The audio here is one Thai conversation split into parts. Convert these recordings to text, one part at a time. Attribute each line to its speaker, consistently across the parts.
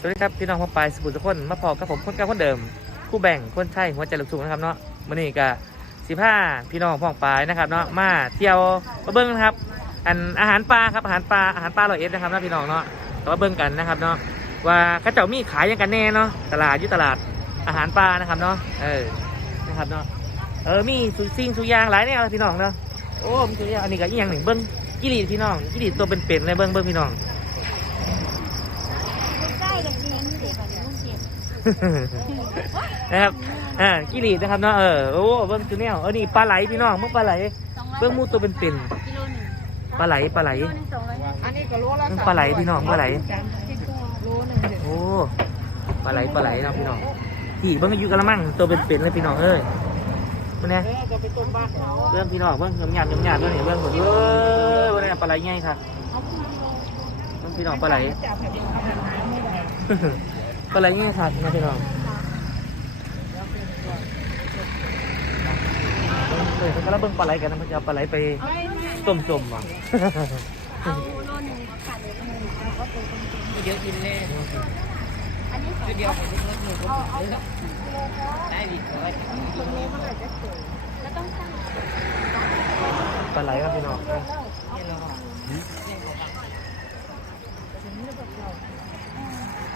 Speaker 1: สวัสดีครับพี่น้องพ่อปลายสมุทรสาคนมาพอกับผมคนเก่าคนเดิม คู่แบ่งคนไทยหัวใจลูกทุ่งนะครับเนาะมื่อนี้ก็สิผ้าพี่น้องพ่อปลายนะครับเนาะมาเที่ยวมาเบิ้งนะครับ อันอาหารปลาครับอาหารปลาอาหารปลาลอยเอ็ดนะครับนะพี่น้องเนาะก็มาเบิ้งกันนะครับเนาะว่าข้าเจ้ามีขายยังกันแน่เนาะตลาดยุตลาดอาหารปลานะครับเนาะเออนะครับเนาะเออมีสุซิ่งสุยางหลายแนวพี่น้องเนาะโอ้มีสุยางอันนี้ก็อีกอย่างหนึ่งเบิ้งกิริพี่น้องกิริตัวเป็นๆเลยเบิ้งเบิ้งพี่น้อง
Speaker 2: ใกล้กับนี้เด็กแบบนี้ลูกเจ็บ
Speaker 1: นะครับอ่ากิรินะครับเนาะเออโอ้เบิ้งตัวแนวเออนี่ปลาไหลพี่น้องเบิ้งปลาไหลเบิ้งมูตัวเป็น
Speaker 2: กิโลหนึ่ง
Speaker 1: ๆปลาไหลปลาไหล
Speaker 2: อั
Speaker 3: นนี้ก็โลละ
Speaker 1: เบิ้งปลาไหลพี่น้องปลาไหล
Speaker 2: โอ้
Speaker 1: ปลาไหลปลาไหลนะพี่น้องพี่เบิ้งอยู่กระมังตัวเป็นๆเลยพี่น้องเอ้ยมันเนี่ย
Speaker 3: เออจะไปต้มบ้านเขา
Speaker 1: เรื่องพี่น้องเบิ้งยำยำยำยำเรื่องนี้เบิ้งผมเอ้ยวันนี้ปลาไหลง่ายครับเบิ้งพี่น้องปลาไหล
Speaker 3: จับแผ่นดินเขาเป็นน้ำไม่ได้
Speaker 1: ปลาไหลง่ายครับนะพี่น้องเออเขากำลังเบิ้งปลาไหลกันนะมันจะเอาปลาไหลไปต้มจมอะ
Speaker 2: เอาโลหนึ่งขาดเลยหนึ่งแล้วก็ตัวเป็น
Speaker 3: เยอะกินเลย
Speaker 2: อันนี้สอง
Speaker 3: เดียวผมก็หนูก็
Speaker 2: เอาเอา
Speaker 3: ได้ดีเลย
Speaker 2: ตรงนี้มันอาจจะเกิดแล้วต้องสั่ง
Speaker 1: ปลาไหลครับพี่น้อง
Speaker 3: นี่เรา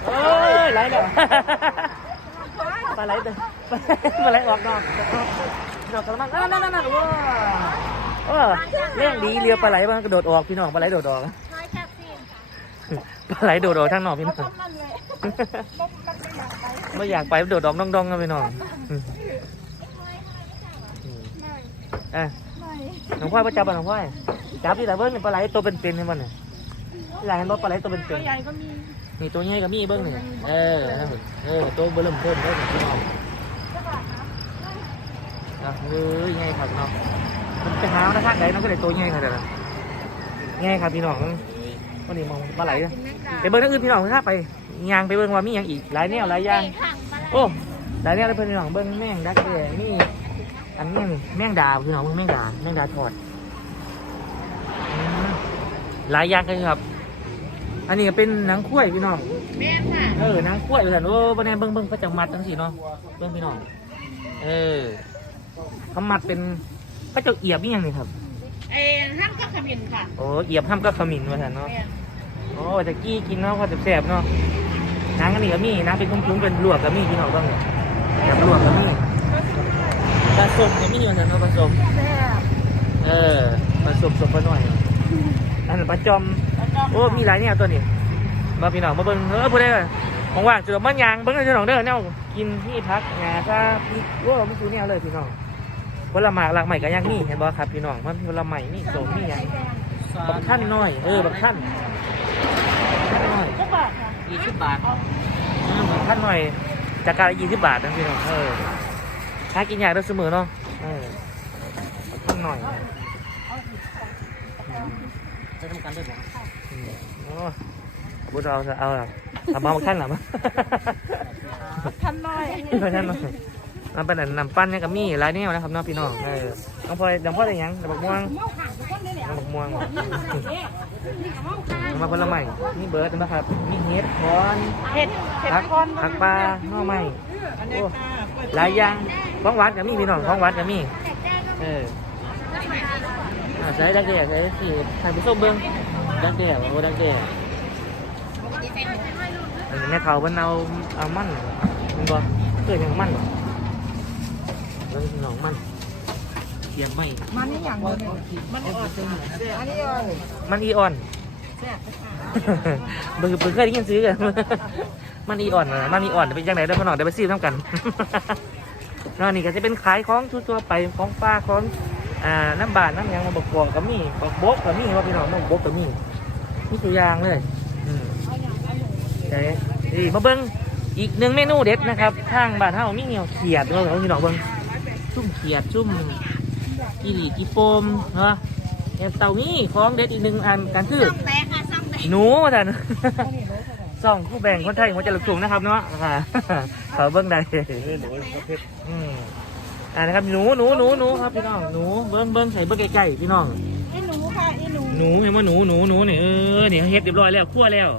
Speaker 1: เอ้ย ไหลเด้อปลาไหลเด้อปลาไหลออกนอกนอกกระมังนั่นนั่นนั่นนั่นว้าเออเรื่องดีเรือปลาไหลมันกระโดดออกพี่น้องปลาไหลโดดออกปลาไหลโดดออกทางนอกพี่น้อง
Speaker 2: ต้มมันเลยมันไม่อยากไป
Speaker 1: กไปโดดออกดองๆกันพี่น้องอะ
Speaker 2: ไม่
Speaker 1: น้องพ่อยประจับอะน้องพ่อยจับที่ไหนเบิ้งนี่ปลาไหลตัวเป็นๆให้มันเนี่ยที่ไหนเห็นบ่ปลาไหลตัวเป็น
Speaker 3: ตัวใหญ่ก็มี
Speaker 1: ๆ นี่ตัวใหญ่กับมีเบิ้งนี่เออนั่นผมเออตัวเบิ่มเพิ่มเพิ่มพี่น้องอะเอ้ยไงครับพี่น้องมันจะหาวนะทางไหนน้องก็ได้ตัวใหญ่ขนาดนั้นไงครับพี่น้องวันนี้มองปลาไหลนะ
Speaker 2: กินแม่งดา
Speaker 1: ไปเบิ้งทางอื่นพี่น้องถ้าไปยางไปเบิ้งว่ามีอย่างอีกหลายแนวหลายอย่าง
Speaker 2: ถังปลาไหล
Speaker 1: โอ้หลายแนวเลยเพื่อนพี่น้องเบิ้งแม่งดักแด่นี่อันนี้นี่แม่งดาพี่น้องเบิ้งแม่งดาแม่งดาทอดอืมหลายอย่างกันครับ อันนี้ก็เป็นหนังข้วยพี่น้อง
Speaker 3: แม่ค่ะ
Speaker 1: เออหนังข้วยเหมือนโอ้บนนี้เบิ้งเบิ้งเขาจะมัดทั้งสี่เนาะ เบิ้งพี่น้อง เออเขามัดเป็นก็จะเอียบนี่ยังนี่ครับ
Speaker 3: เอ้ห้ามก็ขมิ้นค่ะ
Speaker 1: โอ้เอียบห้ามก็ขมิ้นมาสันเนาะ
Speaker 3: แม่
Speaker 1: โอ้ตะกี้กินเนาะก็แซ่บๆเนาะนางอันนี้ก็มีนางเป็นคุ้มๆเป็นลวกก็มีพี่น้องบ้างแบบลวกก็มีผสมก็มีเหมือนกันเนาะผสม
Speaker 2: แซ่บ
Speaker 1: เออผสมสมไปหน่อย อันนั้นปลาจอม
Speaker 3: แล้วก็
Speaker 1: โอ้มีหลายเนี่ยตัวนี้มาพี่น้องมาเบิ่งเออพูดได้เลยของว่างจุดมันยางเบิ่งเลยพี่น้องเด้อเนี่ยกินที่พักงาถ้าพี่โอ้ไม่ซื้อเนี่ยเลยพี่น้องผลไม้หลากใหม่ก็ยังมีเห็นบ่ครับพี่น้องมันผลไม้นี่สมนี่ยังบักท่านน้อยเออบักท่านน้อยยี่สิบบาทอืมท่านหน่อยจากการยี่สิบบาทนะพี่น้องเออหากินยากได้เสมอเนาะเออท่านหน่อย จะทำการด้บ่อืมโอ้บุตรเอาจะเอาอะเอามาบักท่านหรอมั้
Speaker 3: ทันน้อย
Speaker 1: บักท่านน่อยมาเป็นนนำปั้นเนี่ยกับมี่ลายแนวนะครับน้องพี่น้องเออน้องพลอยน้องพลอยอะไรหยังน้องบักม่วงน้องบักม่วงมาผลไม้นี่เบิร์ดนะครับมีเฮ็ดคอน
Speaker 3: เห็ดเห็ด
Speaker 1: ผัก
Speaker 3: คอน
Speaker 1: ผักปลาหน่อไม้
Speaker 3: อันนี้ค่ะ
Speaker 1: หลายอย่างของหวานก็มีพี่น้องของหวานก็มีเออ อ่าใช้ดักแด่ใช้ที่ใส่ผสมเบิ้งดักแด่โอ้ดักแด่อันนี้แม่เขาเพิ่นเอาเอามันมันบ่เกิดอย่างมันแล้วพี่น้องมันเทียมไม่
Speaker 3: มันนี่อย่างเดียวมันออกอันนี้อ่อน
Speaker 1: มันอีออนเบิ่งเบิ่งเคยได้ยินซื้อกันมันอีอ่อนมันอีอ่อนเป็นจังไดได้อพี่น้องได้ไปซื้อน้ำกันนอกนี่ก็จะเป็นขายของทั่วไปของป้าของ อ่าน้ำบานน้ำหยังมาบกกอกก็มีบกบกก็มีว่าพี่น้องมาบกก็มีมีตัวอย่างเลยอืมใช่นี่มาเบิ้งอีกหนึ่งเมนูเด็ดนะครับทางบ้านเฮามีเหนียวเขียดด้วยเอาพี่น้องเบิ้งจุ่มเขียดจุ่มอีหลีกีโปมเนาะแอบเต่ามีของเด็ดอีกหนึ่งอันกันคือ
Speaker 2: ซ่องแต่ค่ะซ่องแต่
Speaker 1: หนูท่านส่องผู้แบ่งคนไทยหัวใจลูกถุงนะครับเนาะค่ะเขาเบิ้งใด อืมอ่านะครับหนูหนูหนูหนูครับพี่น้องหนูเบิ้งเบิ้งใส่เบิ้งใกล้ๆพี่น้อง
Speaker 3: อีหนูค่ะอีหนู
Speaker 1: หนูเห็นว่าหนูหนูหนูเนี่ยเออเนี่ยเฮ็ดเรียบร้อยแล้วคั่วแล้ว